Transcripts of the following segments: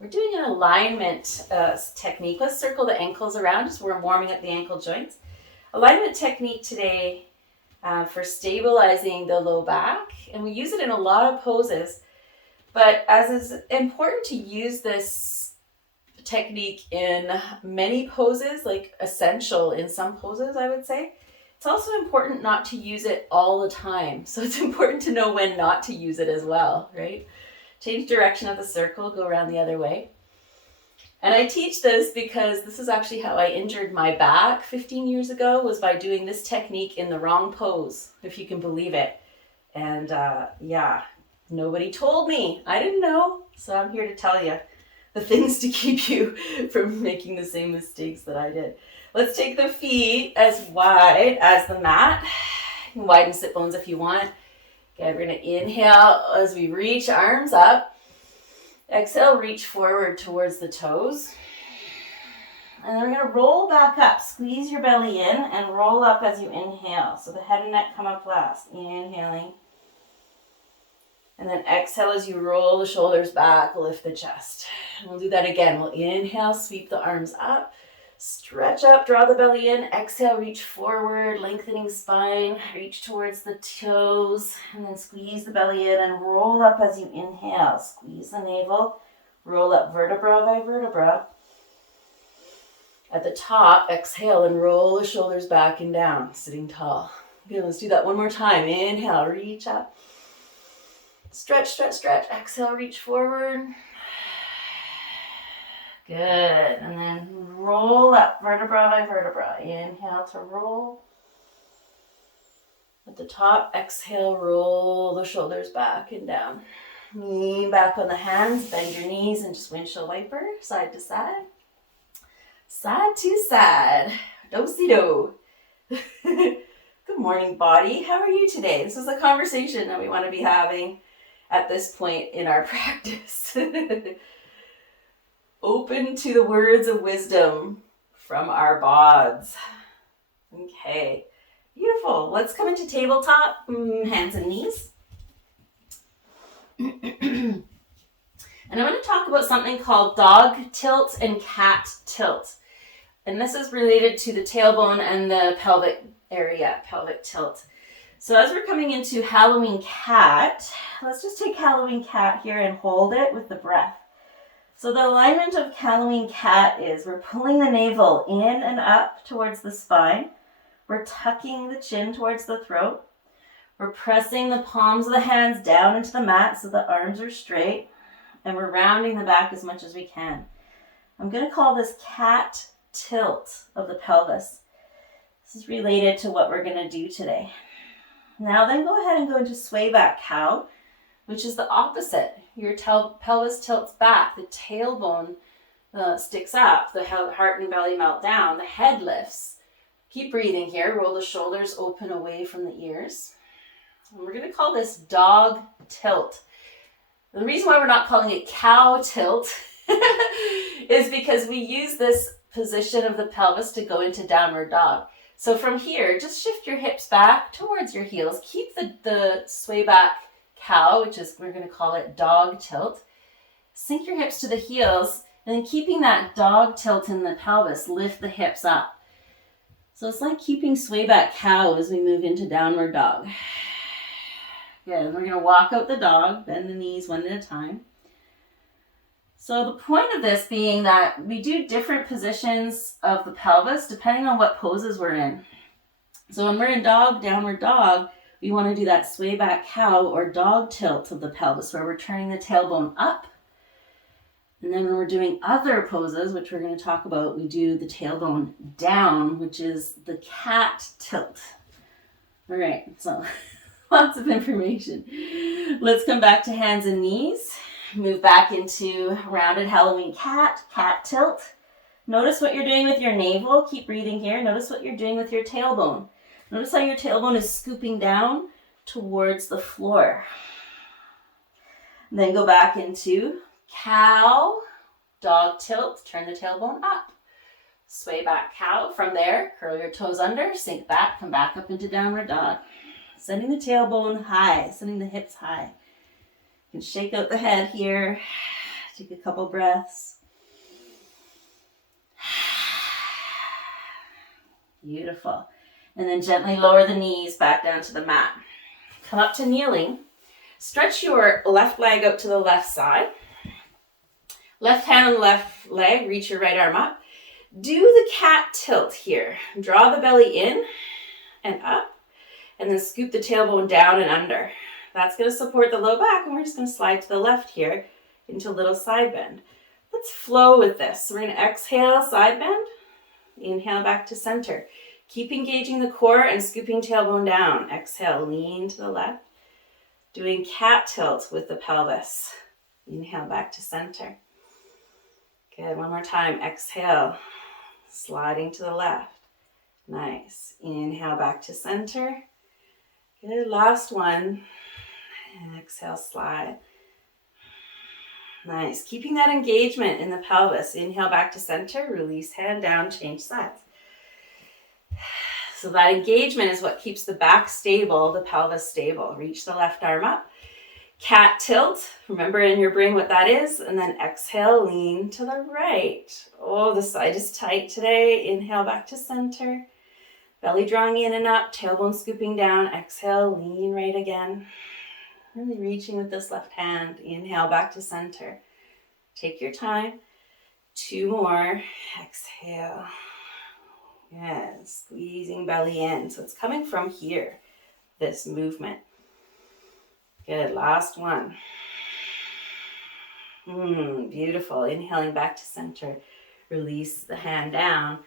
We're doing an alignment technique. Let's circle the ankles around as we're warming up the ankle joints. Alignment technique today for stabilizing the low back, and we use it in a lot of poses, but as is important to use this technique in many poses, like essential in some poses, I would say. It's also important not to use it all the time. So it's important to know when not to use it as well, right? Change direction of the circle, go around the other way. And I teach this because this is actually how I injured my back 15 years ago, was by doing this technique in the wrong pose, if you can believe it. And nobody told me. I didn't know. So I'm here to tell you the things to keep you from making the same mistakes that I did. Let's take the feet as wide as the mat. You can widen sit bones if you want. Okay, we're going to inhale as we reach arms up. Exhale, reach forward towards the toes. And then we're going to roll back up. Squeeze your belly in and roll up as you inhale. So the head and neck come up last. Inhaling. And then exhale as you roll the shoulders back, lift the chest. And we'll do that again. We'll inhale, sweep the arms up. Stretch up, draw the belly in. Exhale, reach forward, lengthening spine. Reach towards the toes. And then squeeze the belly in and roll up as you inhale. Squeeze the navel. Roll up vertebra by vertebra. At the top, exhale and roll the shoulders back and down, sitting tall. Okay, let's do that one more time. Inhale, reach up. Stretch, stretch, stretch. Exhale, reach forward. Good. And then roll up, vertebra by vertebra. Inhale to roll. At the top, exhale, roll the shoulders back and down. Lean back on the hands, bend your knees, and just windshield wiper, side to side. Side to side. Do-si-do. Good morning, body. How are you today? This is a conversation that we want to be having at this point in our practice. Open to the words of wisdom from our bods. Okay, beautiful. Let's come into tabletop, hands and knees. And I'm going to talk about something called dog tilt and cat tilt. And this is related to the tailbone and the pelvic area, pelvic tilt. So as we're coming into Halloween cat, let's just take Halloween cat here and hold it with the breath. So the alignment of Halloween cat is we're pulling the navel in and up towards the spine. We're tucking the chin towards the throat. We're pressing the palms of the hands down into the mat so the arms are straight. And we're rounding the back as much as we can. I'm going to call this cat tilt of the pelvis. This is related to what we're going to do today. Now then go ahead and go into sway back cow, which is the opposite. Your pelvis tilts back, the tailbone sticks up, the heart and belly melt down, the head lifts. Keep breathing here, roll the shoulders open away from the ears. And we're going to call this dog tilt. The reason why we're not calling it cow tilt is because we use this position of the pelvis to go into downward dog. So from here, just shift your hips back towards your heels. Keep the sway back cow, which is, we're going to call it dog tilt. Sink your hips to the heels, and then keeping that dog tilt in the pelvis, lift the hips up. So it's like keeping sway back cow as we move into downward dog. Good. We're going to walk out the dog, bend the knees one at a time. So the point of this being that we do different positions of the pelvis depending on what poses we're in. So when we're in dog, downward dog, we want to do that sway back cow or dog tilt of the pelvis where we're turning the tailbone up. And then when we're doing other poses, which we're going to talk about, we do the tailbone down, which is the cat tilt. All right, so lots of information. Let's come back to hands and knees. Move back into rounded Halloween cat tilt. Notice what you're doing with your navel. Keep breathing here. Notice what you're doing with your tailbone. Notice how your tailbone is scooping down towards the floor. And then go back into cow, dog tilt, turn the tailbone up. Sway back cow. From there, curl your toes under, sink back, come back up into downward dog. Sending the tailbone high, sending the hips high. You can shake out the head here. Take a couple breaths. Beautiful. And then gently lower the knees back down to the mat. Come up to kneeling. Stretch your left leg out to the left side. Left hand on the left leg, reach your right arm up. Do the cat tilt here. Draw the belly in and up, and then scoop the tailbone down and under. That's going to support the low back, and we're just going to slide to the left here into a little side bend. Let's flow with this. So we're going to exhale, side bend. Inhale back to center. Keep engaging the core and scooping tailbone down. Exhale, lean to the left. Doing cat tilt with the pelvis. Inhale back to center. Good, one more time. Exhale, sliding to the left. Nice. Inhale back to center. Good, last one. And exhale, slide. Nice. Keeping that engagement in the pelvis. Inhale back to center. Release hand down. Change sides. So that engagement is what keeps the back stable, the pelvis stable. Reach the left arm up. Cat tilt. Remember in your brain what that is. And then exhale, lean to the right. Oh, the side is tight today. Inhale back to center. Belly drawing in and up. Tailbone scooping down. Exhale, lean right again. Really reaching with this left hand. Inhale back to center. Take your time. 2 more. Exhale. Yes, squeezing belly in. So it's coming from here, this movement. Good, last one. Beautiful. Inhaling back to center. Release the hand down.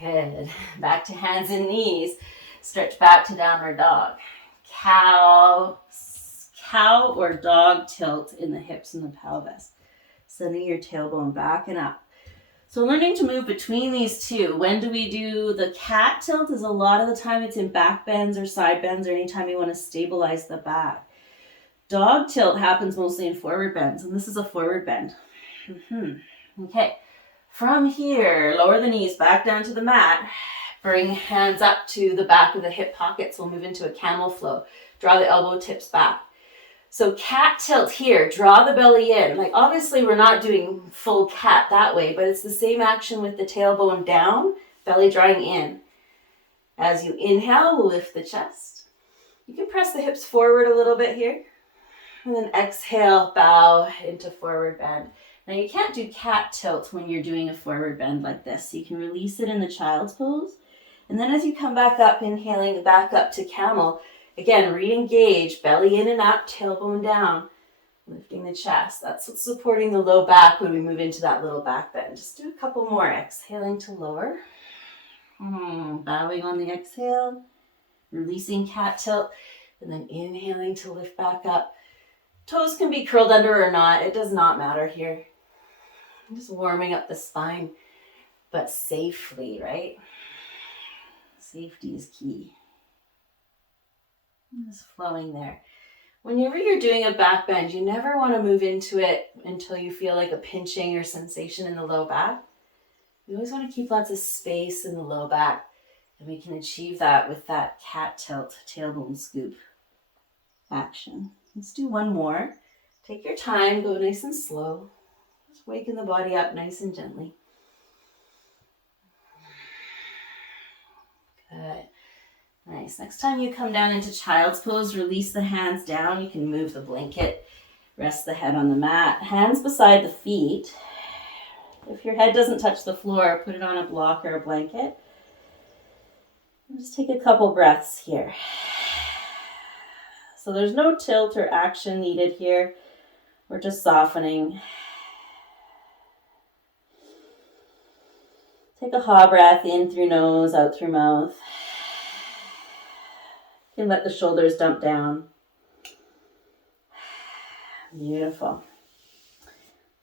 Good. Back to hands and knees. Stretch back to downward dog. Cow or dog tilt in the hips and the pelvis. Sending your tailbone back and up. So learning to move between these two. When do we do the cat tilt? Is a lot of the time it's in back bends or side bends or anytime you want to stabilize the back. Dog tilt happens mostly in forward bends, and this is a forward bend. Okay. From here, lower the knees back down to the mat. Bring hands up to the back of the hip pockets. We'll move into a camel flow. Draw the elbow tips back. So cat tilt here, draw the belly in. Like obviously we're not doing full cat that way, but it's the same action with the tailbone down, belly drawing in. As you inhale, lift the chest. You can press the hips forward a little bit here. And then exhale, bow into forward bend. Now you can't do cat tilt when you're doing a forward bend like this. So you can release it in the child's pose. And then as you come back up, inhaling back up to camel, again, re-engage, belly in and up, tailbone down, lifting the chest. That's what's supporting the low back when we move into that little back bend. Just do a couple more. Exhaling to lower. Bowing on the exhale, releasing cat tilt, and then inhaling to lift back up. Toes can be curled under or not. It does not matter here. I'm just warming up the spine, but safely, right? Safety is key. Just flowing there. Whenever you're doing a back bend, you never want to move into it until you feel like a pinching or sensation in the low back. You always want to keep lots of space in the low back, and we can achieve that with that cat tilt, tailbone scoop action. Let's do one more. Take your time, go nice and slow. Just waking the body up nice and gently. Good. Nice. Next time you come down into child's pose, release the hands down. You can move the blanket, rest the head on the mat. Hands beside the feet. If your head doesn't touch the floor, put it on a block or a blanket. And just take a couple breaths here. So there's no tilt or action needed here. We're just softening. Take a ha breath in through nose, out through mouth. You can let the shoulders dump down. Beautiful.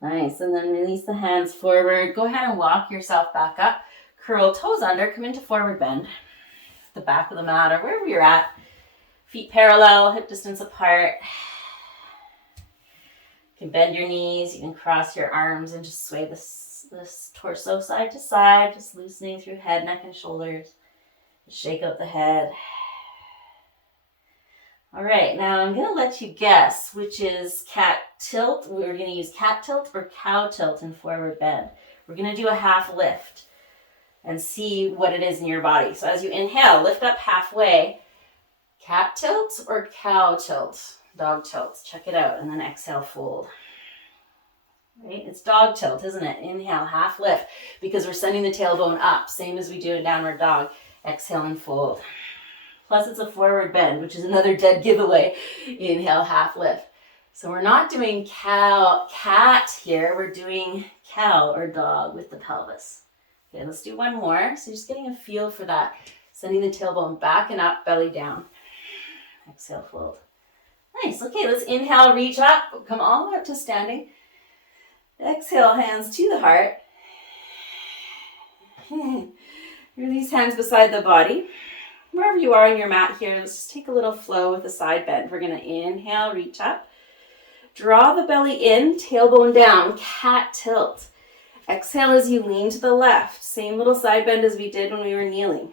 Nice. And then release the hands forward. Go ahead and walk yourself back up. Curl toes under. Come into forward bend. The back of the mat or wherever you're at. Feet parallel, hip distance apart. You can bend your knees. You can cross your arms and just sway this torso side to side. Just loosening through head, neck, and shoulders. Shake out the head. All right, now I'm going to let you guess which is cat tilt. We're going to use cat tilt or cow tilt in forward bend. We're going to do a half lift and see what it is in your body. So as you inhale, lift up halfway. Cat tilt or cow tilt? Dog tilt. Check it out. And then exhale, fold. Right? It's dog tilt, isn't it? Inhale, half lift, because we're sending the tailbone up, same as we do in downward dog. Exhale and fold. Plus it's a forward bend, which is another dead giveaway. Inhale, half lift. So we're not doing cat here. We're doing cow or dog with the pelvis. Okay, let's do one more. So just getting a feel for that. Sending the tailbone back and up, belly down. Exhale, fold. Nice. Okay, let's inhale, reach up. Come all the way up to standing. Exhale, hands to the heart. Release hands beside the body. Wherever you are on your mat here, let's just take a little flow with a side bend. We're going to inhale, reach up. Draw the belly in, tailbone down, cat tilt. Exhale as you lean to the left. Same little side bend as we did when we were kneeling.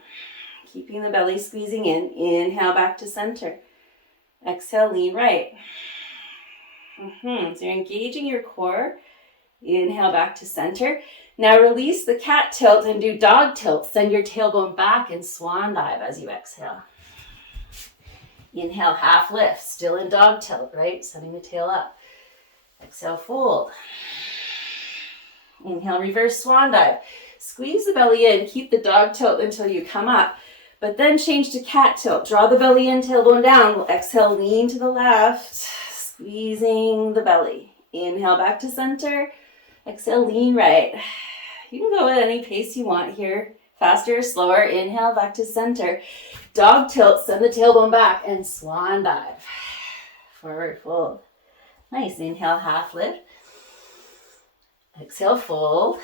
Keeping the belly squeezing in. Inhale back to center. Exhale, lean right. So you're engaging your core. Inhale back to center. Now release the cat tilt and do dog tilt. Send your tailbone back and swan dive as you exhale. Inhale, half lift. Still in dog tilt, right? Sending the tail up. Exhale, fold. Inhale, reverse swan dive. Squeeze the belly in. Keep the dog tilt until you come up. But then change to cat tilt. Draw the belly in, tailbone down. Exhale, lean to the left. Squeezing the belly. Inhale, back to center. Exhale, lean right. You can go at any pace you want here. Faster or slower. Inhale, back to center. Dog tilt, send the tailbone back and swan dive. Forward fold. Nice. Inhale, half lift. Exhale, fold.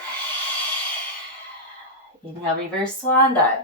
Inhale, reverse swan dive.